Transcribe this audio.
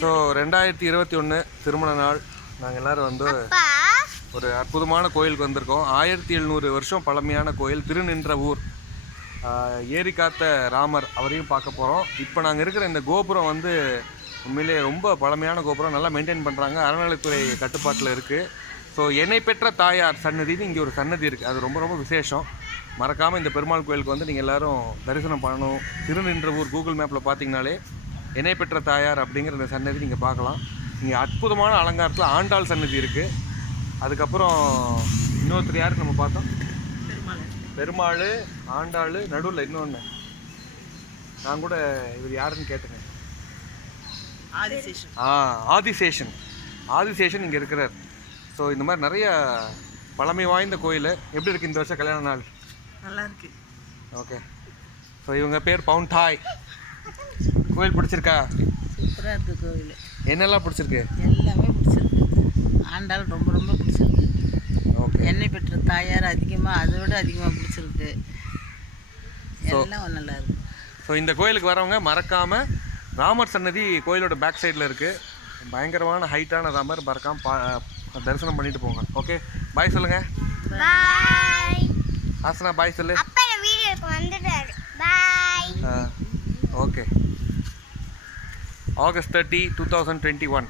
So 2021 திருமண நாள் நாங்கள் எல்லோரும் வந்து ஒரு அற்புதமான கோயிலுக்கு வந்திருக்கோம். 1700 வருஷம் பழமையான கோயில், திருநின்ற ஊர். ஏரி காத்த ராமர் அவரையும் பார்க்க போகிறோம். இப்போ நாங்கள் இருக்கிற இந்த கோபுரம் வந்து உண்மையிலே ரொம்ப பழமையான கோபுரம், நல்லா மெயின்டைன் பண்ணுறாங்க, அறநிலைத்துறை கட்டுப்பாட்டில் இருக்குது. ஸோ என்னை பெற்ற தாயார் சன்னதின்னு இங்கே ஒரு சன்னதி இருக்குது, அது ரொம்ப ரொம்ப விசேஷம். மறக்காமல் இந்த பெருமாள் கோயிலுக்கு வந்து நீங்கள் எல்லோரும் தரிசனம் பண்ணணும். திருநின்ற ஊர் கூகுள் மேப்பில் பார்த்தீங்கனாலே என்னை பெற்ற தாயார் அப்படிங்கிற இந்த சன்னதி நீங்கள் பார்க்கலாம். இங்கே அற்புதமான அலங்காரத்தில் ஆண்டாள் சன்னதி இருக்குது. அதுக்கப்புறம் இன்னொருத்தர் யாருக்கு நம்ம பார்த்தோம், பெருமாள், ஆண்டாள், நடுவில் இன்னொன்று நான் கூட இவர் யாருன்னு கேட்டேங்க, ஆதிசேஷன். ஆதிசேஷன் இங்கே இருக்கிறார். ஸோ இந்த மாதிரி நிறைய பழமை வாய்ந்த கோயில். எப்படி இருக்குது இந்த வருஷம் கல்யாண நாள்? நல்லா இருக்கு. ஓகே. ஸோ இவங்க பேர் பவுண்டாய். கோயில் பிடிச்சிருக்கா? சூப்பராக இருக்குது கோயில். என்னெல்லாம் பிடிச்சிருக்கு? எல்லாமே பிடிச்சிருக்கு. ஆண்டாள் ரொம்ப ரொம்ப பிடிச்சிருக்கு. ஓகே. எண்ணெய் பெற்ற தாயார் அதிகமாக, அதை விட அதிகமாக பிடிச்சிருக்கு. எல்லாம் நல்லா இருக்கு. ஸோ இந்த கோயிலுக்கு வரவங்க மறக்காமல் ராமர் சன்னதி கோயிலோட பேக் சைடில் இருக்குது. பயங்கரமான ஹைட்டான ராமர், மறக்காமல் தரிசனம் பண்ணிட்டு போங்க. ஓகே, பாய் சொல்லுங்கள். பாய் ஆசனா, பாய் சொல்லு. அப்பா வீடியோக்கு வந்துட்டாரு. பாய். ஓகே. August 30, 2021.